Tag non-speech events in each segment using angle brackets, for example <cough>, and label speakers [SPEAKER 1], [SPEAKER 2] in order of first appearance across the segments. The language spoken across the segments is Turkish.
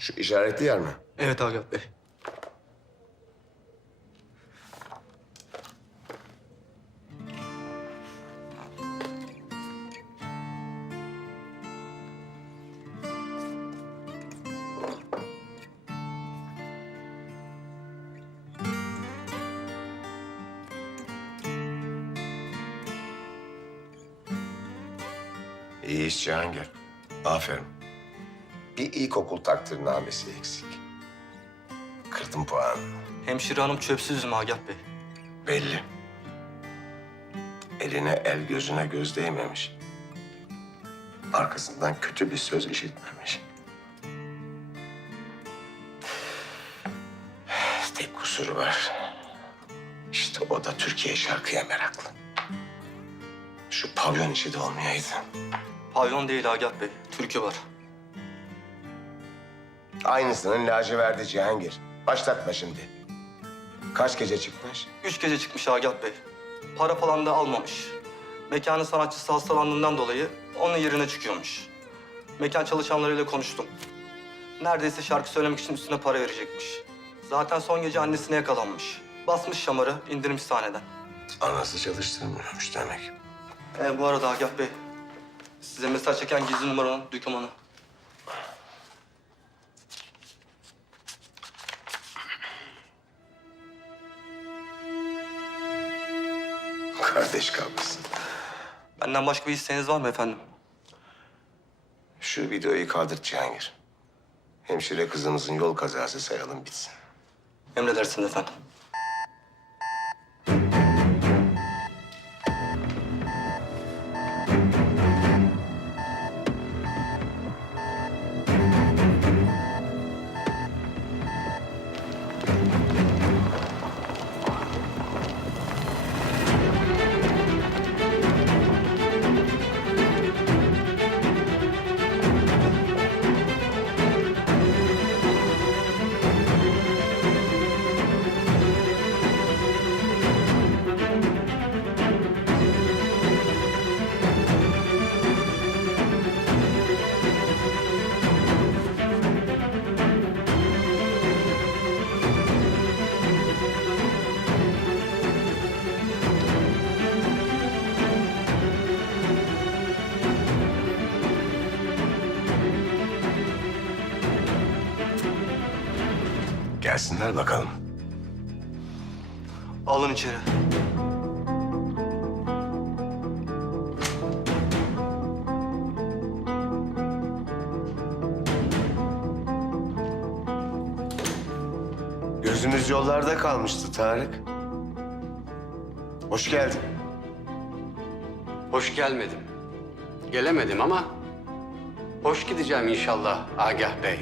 [SPEAKER 1] Şu işaretli yer mi?
[SPEAKER 2] Evet Agah Bey.
[SPEAKER 1] İyi iş Cihangir. Aferin. Bir ilkokul takdirnamesi eksik. Kırdım puanını.
[SPEAKER 2] Hemşire hanım çöpsüz mü Agah Bey?
[SPEAKER 1] Belli. Eline el gözüne göz değmemiş. Arkasından kötü bir söz işitmemiş. Tek kusuru var. İşte o da Türkiye şarkıya meraklı. Şu pavyon işi de olmayaydı.
[SPEAKER 2] Pavyon değil Agah Bey. Türkü var.
[SPEAKER 1] Aynısının laciverdi Cihangir. Başlatma şimdi. Kaç gece çıkmış?
[SPEAKER 2] Üç gece çıkmış Agah Bey. Para falan da almamış. Mekanın sanatçısı hastalandığından dolayı onun yerine çıkıyormuş. Mekan çalışanlarıyla konuştum. Neredeyse şarkı söylemek için üstüne para verecekmiş. Zaten son gece annesine yakalanmış. Basmış şamarı, indirmiş sahneden.
[SPEAKER 1] Anası çalıştırmıyormuş demek.
[SPEAKER 2] E, bu arada Agah Bey, size mesaj çeken gizli numaranın dokümanı.
[SPEAKER 1] Kardeş kavgası.
[SPEAKER 2] Benden başka bir isteğiniz var mı efendim?
[SPEAKER 1] Şu videoyu kaldır Cihangir. Hemşire kızımızın yol kazası sayalım bitsin.
[SPEAKER 2] Emredersiniz efendim.
[SPEAKER 1] Gelsinler bakalım. Alın içeri. Gözümüz yollarda kalmıştı Tarık. Hoş geldin.
[SPEAKER 3] Hoş gelmedim. Gelemedim ama hoş gideceğim inşallah Agah Bey.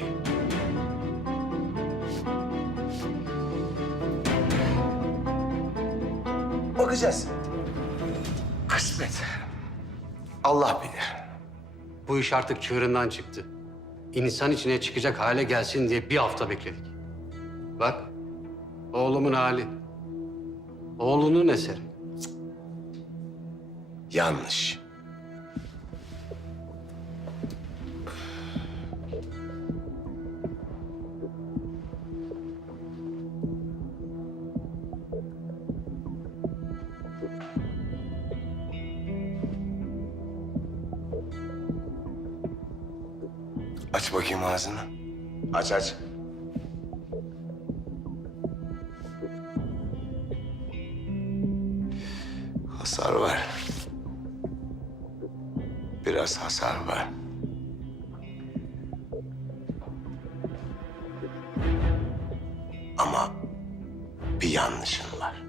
[SPEAKER 3] Bakacağız. Kısmet. Allah bilir. Bu iş artık çığırından çıktı. İnsan içine çıkacak hale gelsin diye bir hafta bekledik. Bak, oğlumun hali. Oğlunun eseri.
[SPEAKER 1] Yanlış. Aç bakayım ağzını. Aç aç. Hasar var. Biraz hasar var. Ama bir yanlışın var.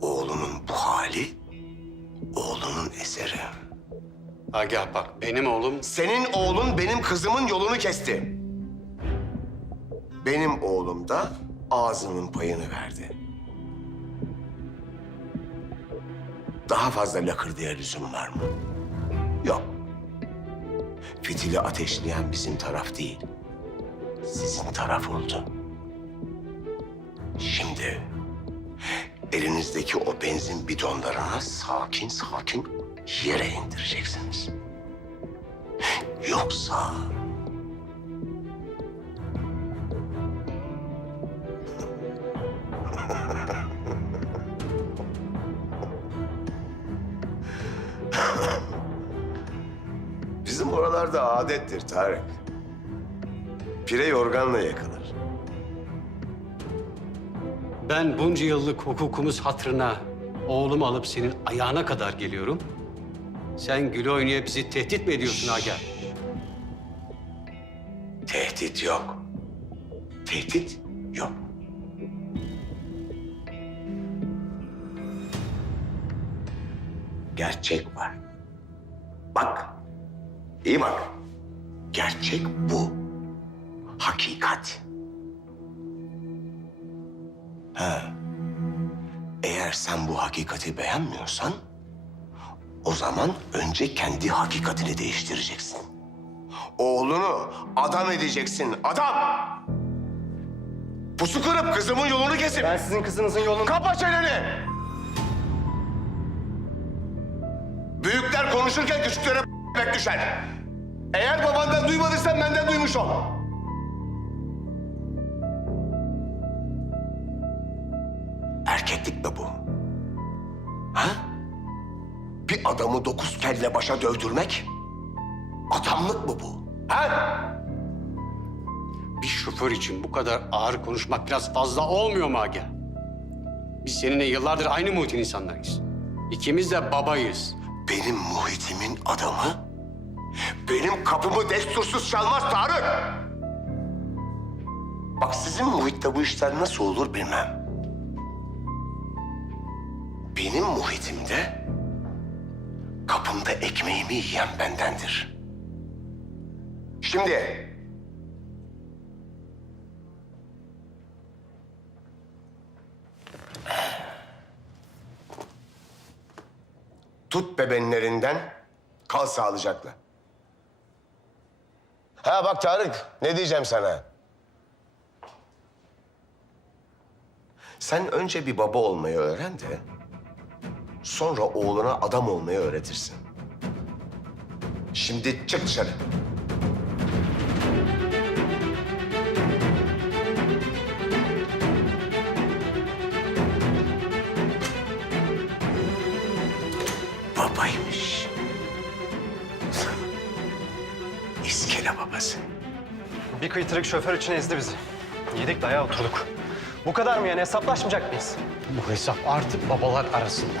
[SPEAKER 1] Oğlunun bu hali oğlunun eseri.
[SPEAKER 3] Agah bak, benim oğlum
[SPEAKER 1] Senin oğlun benim kızımın yolunu kesti. Benim oğlum da ağzının payını verdi. Daha fazla lakırdıya lüzum var mı? Yok. Fitili ateşleyen bizim taraf değil. Sizin taraf oldu. Şimdi elinizdeki o benzin bidonlarını sakin sakin yere indireceksiniz. Yoksa... Bizim oralarda adettir Tarık. Pire yorganla yakılır.
[SPEAKER 3] Ben bunca yıllık hukukumuz hatırına oğlumu alıp senin ayağına kadar geliyorum. Sen gül oynaya bizi tehdit mi ediyorsun Aga?
[SPEAKER 1] Tehdit yok. Tehdit yok. Gerçek var. Bak. iyi bak. Gerçek bu. Hakikat. Ha. Eğer sen bu hakikati beğenmiyorsan... ...o zaman önce kendi hakikatini değiştireceksin. Oğlunu adam edeceksin, adam! Pusu kırıp kızımın yolunu kesip...
[SPEAKER 3] Ben sizin kızınızın yolunu...
[SPEAKER 1] Kapa çeneni! Büyükler konuşurken küçüklere <laughs> bek düşer. Eğer babandan duymadıysan benden duymuş ol. Bir adamı dokuz kelle başa dövdürmek? Adamlık mı bu? Ha?
[SPEAKER 3] Bir şoför için bu kadar ağır konuşmak biraz fazla olmuyor mu Aga? Biz seninle yıllardır aynı muhitin insanlarıyız. İkimiz de babayız.
[SPEAKER 1] Benim muhitimin adamı, benim kapımı destursuz çalmaz Tarık. Bak sizin muhitte bu işler nasıl olur bilmem. Benim muhitimde kapımda ekmeğimi yiyen bendendir. Şimdi Tut bebenlerinden, kal sağlıcakla. Ha bak Tarık, ne diyeceğim sana? Sen önce bir baba olmayı öğren de... ...sonra oğluna adam olmayı öğretirsin. Şimdi çık dışarı. Babaymış. İskele babası.
[SPEAKER 2] Bir kıytırık şoför için ezdi bizi. Yedik dayağı oturduk. Bu kadar mı yani hesaplaşmayacak mıyız?
[SPEAKER 3] Bu hesap artık babalar arasında.